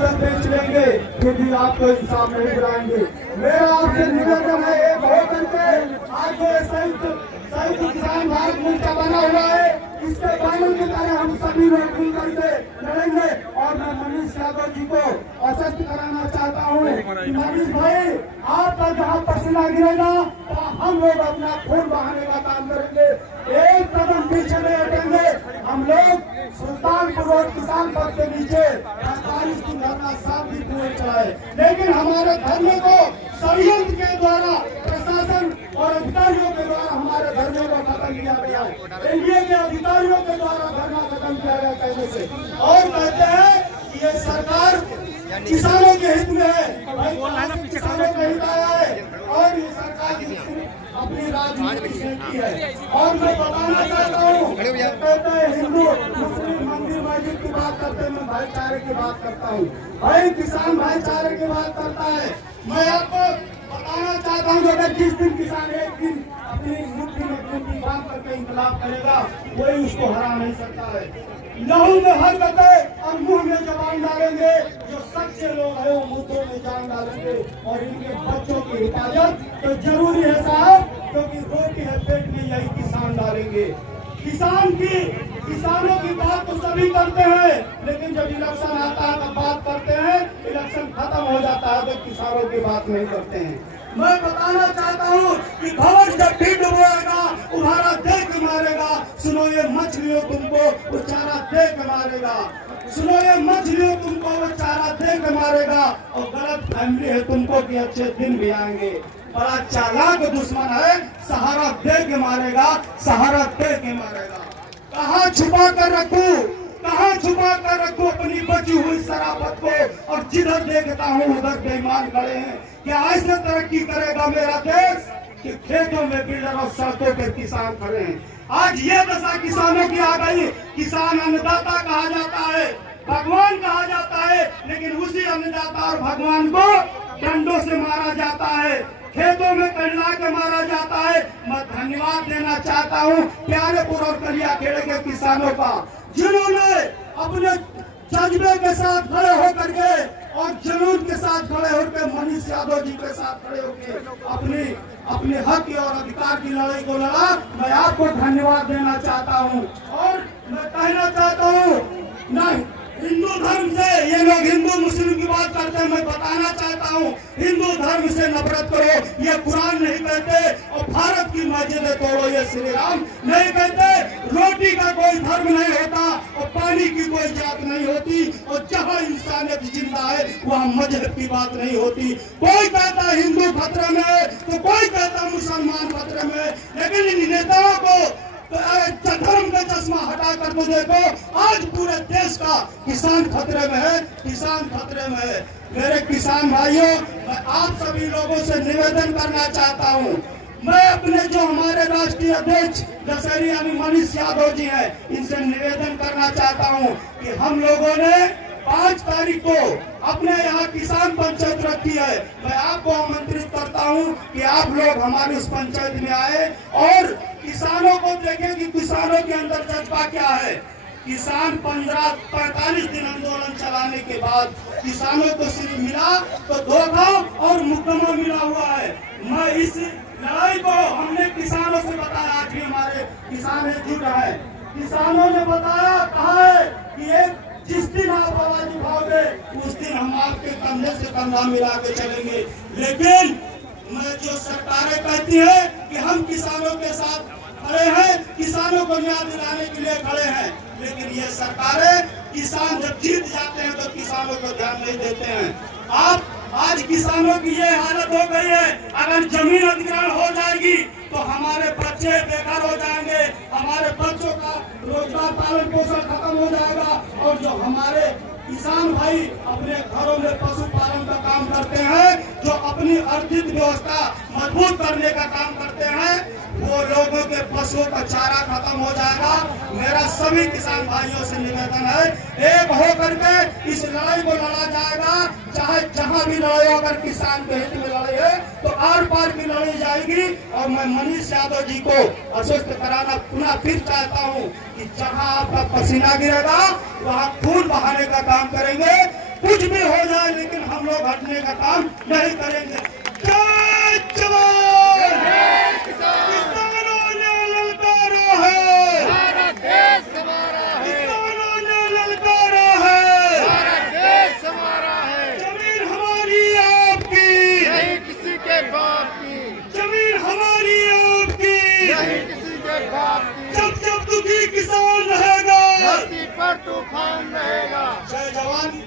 पूरा बेच लेंगे फिर भी आपको इंसाफ नहीं दिलाएंगे। मेरा आपसे निवेदन है, एक होकर के आज ये संयुक्त किसान भारत मोर्चा बना हुआ है, इसके बैनर की तरह हम सभी लोग मिल करके लड़ेंगे। और मैं मनीष यादव जी को आश्वस्त कराना चाहता हूँ कि मनीष भाई, आपका जहाँ पसीना गिरेगा तो हम लोग अपना खून बहाने का काम करेंगे, एक कदम पीछे नहीं हटेंगे। हम लोग सुल्तानपुर रोड किसान पथ के नीचे 45 की धरना शांतिपूर्ण चलाए, लेकिन हमारे धरने को षड्यंत्र के द्वारा प्रशासन और अधिकारियों के द्वारा हमारे धरने को खत्म किया गया है। एनडीए के अधिकारियों के द्वारा धरना खत्म किया गया कहने से, और कहते हैं कि ये सरकार किसानों के हित में है, किसानों के हित आया है और ये सरकार अपनी राजनीति से की है। और मैं बताना चाहता हूँ, कहते हैं हिंदू मुस्लिम मंदिर मस्जिद की बात करते हैं, मैं भाईचारे की बात करता हूँ। भाई किसान भाईचारे की बात करता है। मैं आपको बताना चाहता हूँ, अगर जिस दिन किसान एक दिन अपनी मुट्ठी में खूंटी बांध करके इंकलाब करेगा, कोई उसको हरा नहीं सकता है। लहू में हर करके और मुंह में जबान डालेंगे, जो सच्चे लोग हैं वो मुद्दों में जान डालेंगे। और इनके बच्चों की हिफाजत तो जरूरी है साहब, क्योंकि रोटी है पेट में, यही किसान डालेंगे। किसानों की बात तो सभी करते हैं, लेकिन जब इलेक्शन आता है तब बात करते हैं, इलेक्शन खत्म हो जाता है तो किसानों की बात नहीं करते हैं। मैं बताना चाहता हूँ कि भवन जब भी डुबोएगा उभारा दे के मारेगा। सुनो ये मछलियों तुमको वो चारा दे के मारेगा, सुनो ये मछलियों तुमको वो चारा दे के मारेगा। और गलत फैमिली है तुमको कि अच्छे दिन भी आएंगे। बड़ा चालाक दुश्मन है, सहारा दे के मारेगा, सहारा दे के मारेगा। कहाँ छुपा कर रखूं, कहाँ छुपा कर रखूं अपनी बची हुई शराफत को। और जिधर देखता हूँ उधर बेईमान खड़े हैं। क्या ऐसे तरक्की करेगा मेरा देश कि खेतों में बिल्डर और सड़कों पर किसान खड़े हैं। आज ये दशा किसानों की आ गई। किसान अन्नदाता कहा जाता है, भगवान कहा जाता है, लेकिन उसी अन्नदाता और भगवान को डंडों से मारा जाता है, खेतों में कड़ला के मारा जाता है। मैं धन्यवाद देना चाहता हूँ प्यारेपुर और कलियाखेड़े के किसानों का, जिन्होंने अपने जज्बे के साथ खड़े होकर के और जुनून के साथ खड़े होकर मनीष यादव जी के साथ खड़े होकर अपने हक और अधिकार की लड़ाई को लड़ा। मैं आपको धन्यवाद देना चाहता हूँ। और मैं कहना चाहता हूँ, नहीं हिंदू धर्म से, ये लोग हिंदू मुस्लिम की बात करते हैं, मैं बताना चाहता हूँ हिंदू धर्म से नफरत करो, ये कुरान नहीं कहते। और भारत की मस्जिदें तोड़ो, ये श्री राम नहीं कहते। रोटी का कोई धर्म नहीं होता और पानी की कोई जात नहीं होती। और जहाँ इंसानियत जिंदा है वहाँ मजहब की बात नहीं होती। कोई कहता हिंदू खतरे में है तो कोई कहता मुसलमान खतरे में है, लेकिन इन नेताओं को धर्म का चश्मा हटा कर तो देखो, आज पूरे देश का किसान खतरे में है, किसान खतरे में है। मेरे किसान भाइयों, मैं आप सभी लोगों से निवेदन करना चाहता हूँ, मैं अपने जो हमारे राष्ट्रीय अध्यक्ष दशहरी यानी मनीष यादव जी हैं, इनसे निवेदन करना चाहता हूँ कि हम लोगों ने 5 तारीख को अपने यहाँ किसान पंचायत रखी है। मैं आपको आमंत्रित करता हूँ कि आप लोग हमारी उस पंचायत में आए और किसानों को देखें कि किसानों के अंदर जज्बा क्या है। किसान 45 दिन आंदोलन चलाने के बाद किसानों को सिर्फ मिला तो धोखा और मुकदमा मिला हुआ है। मैं इस लड़ाई को हमने किसानों से बताया, आज भी हमारे किसान एकजुट है। किसानों ने बताया, कहा है कि जिस दिन आप आवाज उठाओगे उस दिन हम आपके कंधे से कंधा मिला के चलेंगे। लेकिन मैं जो सरकारें कहती है कि हम किसानों के साथ खड़े हैं, किसानों को न्याय दिलाने के लिए खड़े हैं, लेकिन ये सरकारें किसान जब जीत जाते हैं तो किसानों को ध्यान नहीं देते हैं। आप आज किसानों की ये हालत हो गई है, अगर जमीन अधिग्रहण हो जाएगी तो हमारे बच्चे बेकार हो जाएंगे, हमारे बच्चों का रोजगार पालन पोषण खत्म हो जाएगा। और जो हमारे किसान भाई अपने घरों में पशुपालन का काम करते हैं, जो अपनी आर्थिक व्यवस्था मजबूत करने का काम करते हैं, वो लोगों के पशुओं का चारा खत्म हो जाएगा। मेरा सभी किसान भाइयों से निवेदन है, एक होकर के इस लड़ाई को लड़ा जाएगा। चाहे जहां भी लड़ाई, अगर किसान के हित में लड़ाई है तो आर पार भी लड़ी जाएगी। और मैं मनीष यादव जी को आश्वस्त कराना पुनः फिर चाहता हूं कि जहां आपका पसीना गिरेगा वहां खून बहाने का काम करेंगे। कुछ भी हो जाए, लेकिन हम लोग हटने का काम नहीं करेंगे। जय जवान। किसानों ने ललकारा है, हमारा देश हमारा है, किसानों ने ललकारा है, हमारा देश हमारा है, जमीन हमारी आपकी, नहीं किसी के बाप की, जमीन हमारी आपकी। नहीं किसी के बाप की। जब जब दुखी किसान रहेगा, धरती पर तूफान रहेगा। जय जवान